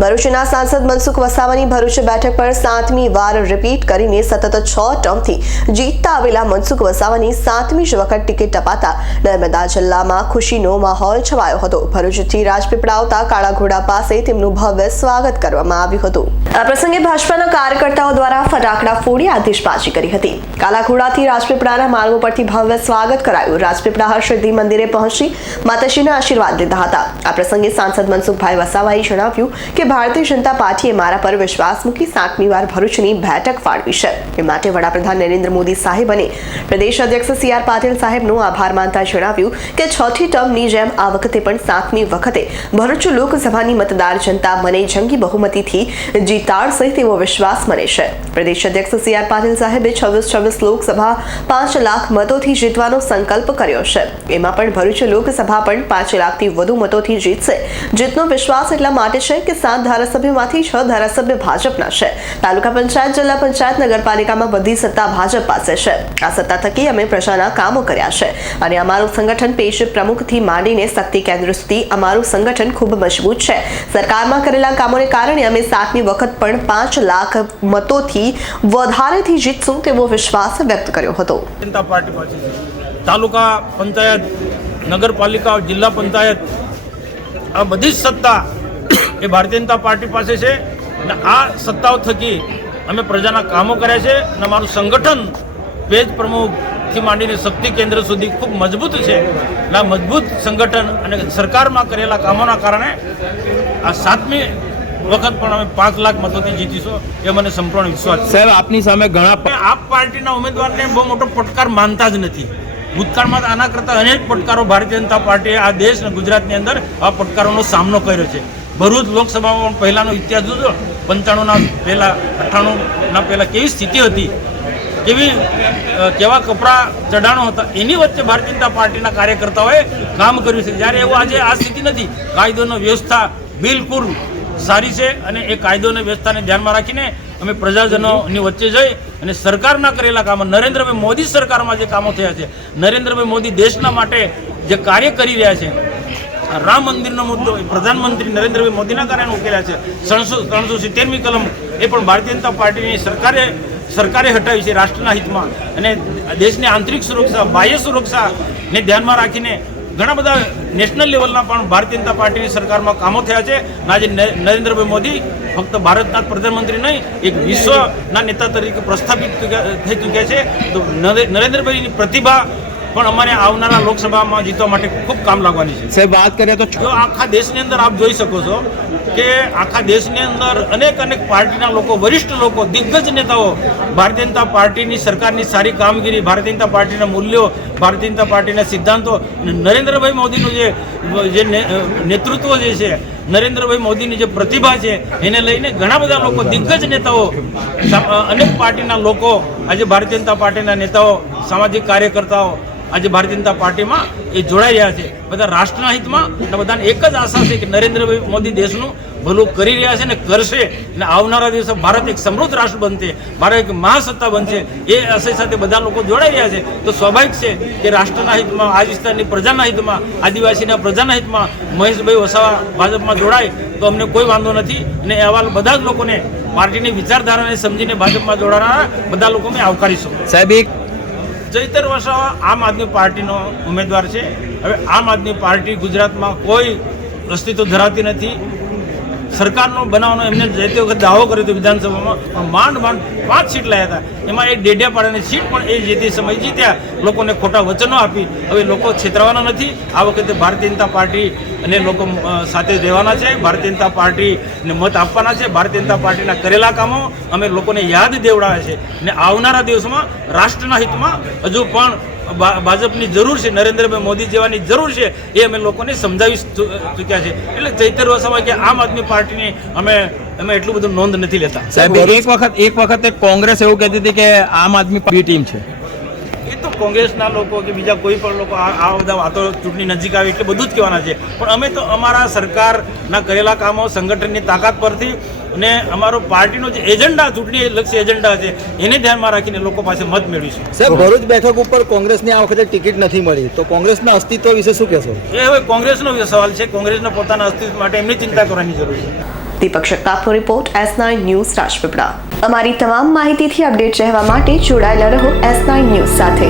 ભરૂચના સાંસદ મનસુખ વસાવાની ભરૂચ બેઠક પર સાતમી વાર રિપીટ કરીને સતત છ ટર્મથી જીતતા આવેલા મનસુખ વસાવાની સાતમી જ વખત ટિકિટ અપાતા નર્મદા જિલ્લામાં ખુશીનો માહોલ છવાયો હતો. ભરૂચથી રાજપીપળા આવતા કાળા ઘોડા પાસે તેમનું ભવ્ય સ્વાગત કરવામાં આવ્યું હતું. આ પ્રસંગે ભાજપાના કાર્યકર્તાઓ દ્વારા ફટાકડા ફોડી આતિશબાજી કરી હતી. કાલા ઘોડાથી રાજપીપળાના માર્ગો પરથી ભવ્ય સ્વાગત કરાયું. રાજપીપળા હર્ષદી મંદિરે પહોંચી માતાશ્રીના આશીર્વાદ લીધા હતા. આ પ્રસંગે સાંસદ મનસુખભાઈ વસાવાએ જણાવ્યું કે ભારતીય જનતા પાર્ટીએ મારા પર વિશ્વાસ મૂકી સાતમી વાર ભરૂચની બેઠક ફાળવી છે. એ માટે વડાપ્રધાન નરેન્દ્ર મોદી સાહેબ અને પ્રદેશ અધ્યક્ષ સી આર પાટીલ સાહેબનો આભાર માનતા જણાવ્યું કે છઠ્ઠી ટર્મની જેમ આ વખતે પણ સાતમી વખતે ભરૂચ લોકસભાની મતદાર જનતા મને જંગી બહુમતીથી જીતાડશે તેવો વિશ્વાસ મને છે. પ્રદેશ અધ્યક્ષ સી આર પાટીલ સાહેબે છવ્વીસ છવ્વીસ લોકસભા પાંચ લાખ મતોથી જીતવાનો સંકલ્પ કર્યો છે. એમાં પણ ભરૂચ લોકસભા પણ પાંચ લાખથી વધુ મતોથી જીતશે. જીતનો વિશ્વાસ એટલા માટે છે કે સાત ધારાસભ્યોમાંથી છ ધારાસભ્ય ભાજપના છે. તાલુકા પંચાયત, જિલ્લા પંચાયત, નગરપાલિકામાં બધી સત્તા ભાજપ પાસે છે. આ સત્તા થકી અમે પ્રજાના કામો કર્યા છે. અને અમારું સંગઠન પેશ પ્રમુખથી માંડીને શક્તિ કેન્દ્ર સુધી અમારું સંગઠન ખૂબ મજબૂત છે. સરકારમાં કરેલા કામોને કારણે અમે સાતમી વખત પણ પાંચ લાખ મતોથી વધારેથી જીતશું તેવો વિશ્વાસ વ્યક્ત કર્યો હતો. જનતા પાર્ટી તાલુકા પંચાયત, નગરપાલિકા, જિલ્લા પંચાયત, આ બધી સત્તા એ ભારતીય જનતા પાર્ટી પાસે છે અને આ સત્તાઓ થકી અમે પ્રજાના કામો કર્યા છે અને અમારું સંગઠન પેજ પ્રમુખથી માંડીને શક્તિ કેન્દ્ર સુધી ખૂબ મજબૂત છે. અને આ મજબૂત સંગઠન અને સરકારમાં કરેલા કામોના કારણે આ સાતમી વખત પણ અમે પાંચ લાખ મતોથી જીતીશું એ મને સંપૂર્ણ વિશ્વાસ છે. સાહેબ આપની સામે ઘણા આપ પાર્ટીના ઉમેદવારને બહુ મોટો પડકાર માનતા જ નથી. ભૂતકાળમાં આના કરતાં અનેક પડકારો ભારતીય જનતા પાર્ટીએ આ દેશ અને ગુજરાતની અંદર આ પડકારોનો સામનો કર્યો છે. ભરૂચ લોકસભામાં પહેલાંનો ઇતિહાસ જોજો. પંચાણુંના પહેલાં, અઠ્ઠાણુંના પહેલાં કેવી સ્થિતિ હતી? કેવી કેવા કપડાં ચઢાણો હતા? એની વચ્ચે ભારતીય જનતા પાર્ટીના કાર્યકર્તાઓએ કામ કર્યું છે. જ્યારે એવું આજે આ સ્થિતિ નથી, કાયદોનો વ્યવસ્થા બિલકુલ સારી છે અને એ કાયદોને વ્યવસ્થાને ધ્યાનમાં રાખીને અમે પ્રજાજનોની વચ્ચે જઈ અને સરકારના કરેલા કામો, નરેન્દ્રભાઈ મોદી સરકારમાં જે કામો થયા છે, નરેન્દ્રભાઈ મોદી દેશના માટે જે કાર્ય કરી રહ્યા છે રામ મંદિરનો મુદ્દો પ્રધાનમંત્રી નરેન્દ્રભાઈ મોદીના કારણે ઉકેલ્યા છે. ત્રણસો ત્રણસો સિત્તેરમી કલમ એ પણ ભારતીય જનતા પાર્ટીની સરકારે સરકારે હટાવી છે રાષ્ટ્રના હિતમાં. અને દેશની આંતરિક સુરક્ષા, બાહ્ય સુરક્ષાને ધ્યાનમાં રાખીને ઘણા બધા નેશનલ લેવલના પણ ભારતીય જનતા પાર્ટીની સરકારમાં કામો થયા છે. આજે નરેન્દ્રભાઈ મોદી ફક્ત ભારતના પ્રધાનમંત્રી નહીં, એક વિશ્વના નેતા તરીકે પ્રસ્થાપિત થઈ ચૂક્યા છે. તો નરે- નરેન્દ્રભાઈની પ્રતિભા પણ અમારે આવનારા લોકસભામાં જીતવા માટે ખૂબ કામ લાગવાની છે. સાહેબ વાત કરીએ તો જો આખા દેશની અંદર આપ જોઈ શકો છો કે આખા દેશની અંદર અનેક અનેક પાર્ટીના લોકો વરિષ્ઠ લોકો દિગ્ગજ નેતાઓ ભારતીય જનતા પાર્ટીની સરકારની સારી કામગીરી ભારતીય જનતા પાર્ટીના મૂલ્યો ભારતીય જનતા પાર્ટીના સિદ્ધાંતો નરેન્દ્રભાઈ મોદીનું જે જે નેતૃત્વ જે છે, નરેન્દ્રભાઈ મોદીની જે પ્રતિભા છે, એને લઈને ઘણા બધા લોકો, દિગ્ગજ નેતાઓ અનેક પાર્ટીના લોકો, આજે ભારતીય જનતા પાર્ટીના નેતાઓ, સામાજિક કાર્યકર્તાઓ આજે ભારતીય જનતા પાર્ટીમાં એ જોડાઈ રહ્યા છે. બધા રાષ્ટ્રના હિતમાં અને બધાને એક જ આશા છે કે નરેન્દ્રભાઈ મોદી દેશનું ભલું કરી રહ્યા છે ને કરશે અને આવનારા દિવસે ભારત એક સમૃદ્ધ રાષ્ટ્ર બનશે ભારત એક મહાસત્તા બનશે એ આશય સાથે બધા લોકો જોડાઈ રહ્યા છે. તો સ્વાભાવિક છે કે રાષ્ટ્રના હિતમાં આ વિસ્તારની પ્રજાના હિતમાં આદિવાસીના પ્રજાના હિતમાં મહેશભાઈ વસાવા ભાજપમાં જોડાય તો અમને કોઈ વાંધો નથી અને એવા બધા જ લોકોને પાર્ટીની વિચારધારાને સમજીને ભાજપમાં જોડાનારા બધા લોકો અમે આવકારીશું. સાહેબ એક ચૈતર વસાવા આમ આદમી પાર્ટીનો ઉમેદવાર છે. હવે આમ આદમી પાર્ટી ગુજરાતમાં કોઈ અસ્તિત્વ ધરાવતી નથી. સરકારનો બનાવવાનો એમને જે તે વખત દાવો કર્યો હતો વિધાનસભામાં માંડ માંડ પાંચ સીટ લાયા હતા. એમાં એ ડેડિયાપાડાની સીટ પણ એ જે તે સમય જીત્યા. લોકોને ખોટા વચનો આપી. હવે લોકો છેતરવાના નથી. આ વખતે ભારતીય જનતા પાર્ટી અને લોકો સાથે રહેવાના છે. ભારતીય જનતા પાર્ટીને મત આપવાના છે. ભારતીય જનતા પાર્ટીના કરેલા કામો અમે લોકોને યાદ દેવડાવે છે. અને આવનારા દિવસોમાં રાષ્ટ્રના હિતમાં હજુ પણ ભાજપની જરૂર છે નરેન્દ્રભાઈ મોદી જેવાની જરૂર છે એ અમે લોકોને સમજાવી ચૂક્યા છે. એટલે ચૈતર વસાવા કે આમ આદમી પાર્ટીની અમે અમે એટલું બધું નોંધ નથી લેતા. સાહેબ એક વખત એક વખતે કોંગ્રેસ એવું કહેતી હતી કે આમ આદમી પાર્ટી ટીમ છે. એ તો કોંગ્રેસના લોકો કે બીજા કોઈ પણ લોકો આ આ બધા વાતો ચૂંટણી નજીક આવી એટલે બધું જ કહેવાના છે. પણ અમે તો અમારા સરકારના કરેલા કામો સંગઠનની તાકાત પરથી અને અમારો પાર્ટીનો જે એજન્ડા ચૂંટણી લક્ષી એજન્ડા છે એને ધ્યાનમાં રાખીને લોકો પાસે મત મેળવીશું સાહેબ ભરૂચ બેઠક ઉપર કોંગ્રેસને આ વખતે ટિકિટ નથી મળી. તો કોંગ્રેસના અસ્તિત્વ વિશે શું કહેશો? એ હવે કોંગ્રેસનો સવાલ છે. કોંગ્રેસના પોતાના અસ્તિત્વ માટે એમની ચિંતા કરવાની જરૂર છે. Deepak શક્તાપનો report S nine news Rajpipla. અમારી તમામ માહિતીથી અપડેટ રહેવા માટે જોડાયેલા રહો એસ નાઇન ન્યૂઝ સાથે.